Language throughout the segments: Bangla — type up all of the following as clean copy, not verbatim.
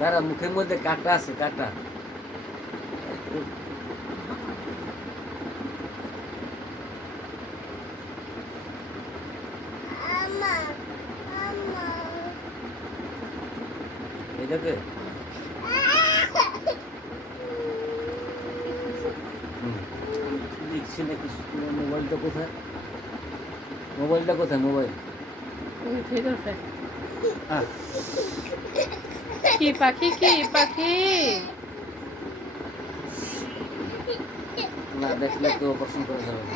দাঁড়া, মুখের মধ্যে কাটা আছে, কাটা। এটাকে লিখছি নাকি? মোবাইলটা কোথায়? মোবাইলটা কোথায়? মোবাইল কি পাখি? কি পাখি? না দেখলে তো অপারেশন করে যাবে না।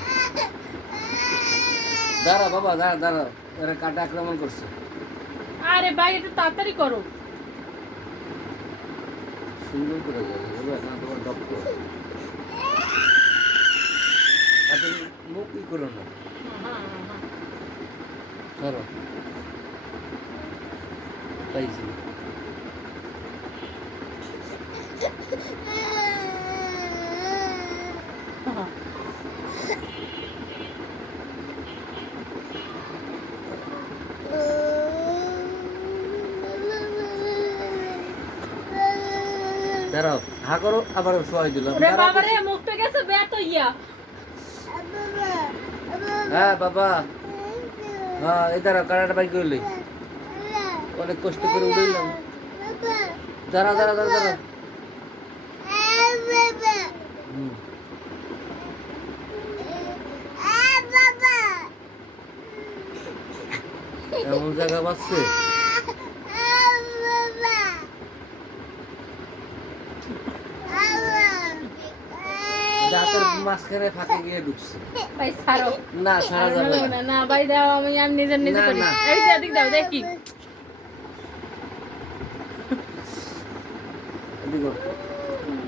দাঁড়া বাবা, দাঁড়া দাঁড়া, এরা কাটা আক্রমণ করছে। আরে ভাই একটু তাড়াতাড়ি করো। সুন্দর করে যাবে, বুঝবে না? তোমার ডক্টর আপনি মুখ ই করো না, ধরো পাইছি। দাঁড়াও, হা করো, আবার শোয়াই দিলাম। বাবারে মুখটা গেছে বেত ইয়া। হ্যাঁ বাবা, হ্যাঁ এই দাঁড়াও, কাটাটা বাইক করলি, অনেক কষ্ট করে উড়াইলাম। দাঁড়া দাঁড়া দাঁড়া দাঁড়া। এমন জায়গা পাচ্ছে, দাঁতের মাঝখানে ফাঁকে গিয়ে ঢুকছে। ভাই ছাড়ো। না ছাড়া যাবে না। না ভাই দাও, আমি নিজে নিজে না, করি। না। এই দিক দাও দেখি। এদিকে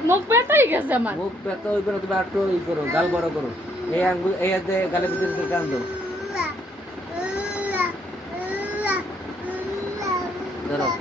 মুখ ব্যথাই গেছে আমার। মুখ ব্যথা হইবে না, তুমি একটু ই করো, গাল বড় করো। এই আঙ্গুল, এই হাতে গালের ভিতরে টান দাও। দাঁড়াও,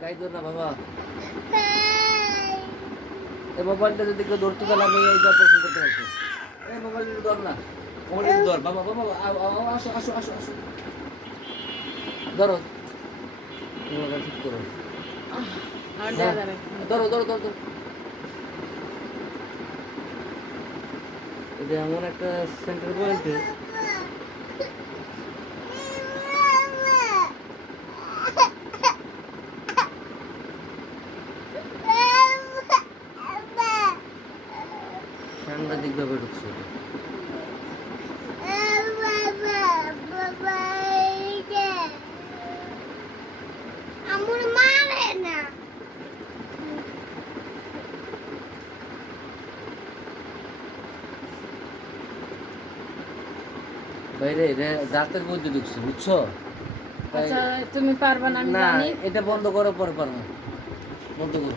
গাই ধর না বাবা। এই মোবাইলটা যদি কেউ ধরতে তাহলে আমি এই অপারেশন করতে পারতো। এই মোবাইলটা ধর না, মোবাইলটা ধর বাবা, বাবা আসো আসো আসো আসো, ধরো, মোবাইলটা ঠিক করো। আর দাও দাও। ধরো ধরো ধরো ধরো। এটা এমন একটা সেন্টার পয়েন্টে, সাংঘাতিক ভাবে ঢুকছে। বাইরে দাঁতের মধ্যে ঢুকছে, বুঝছো? আচ্ছা তুমি পারবা না আমি না জানি। এটা বন্ধ করো, পরে পারবো, বন্ধ করো।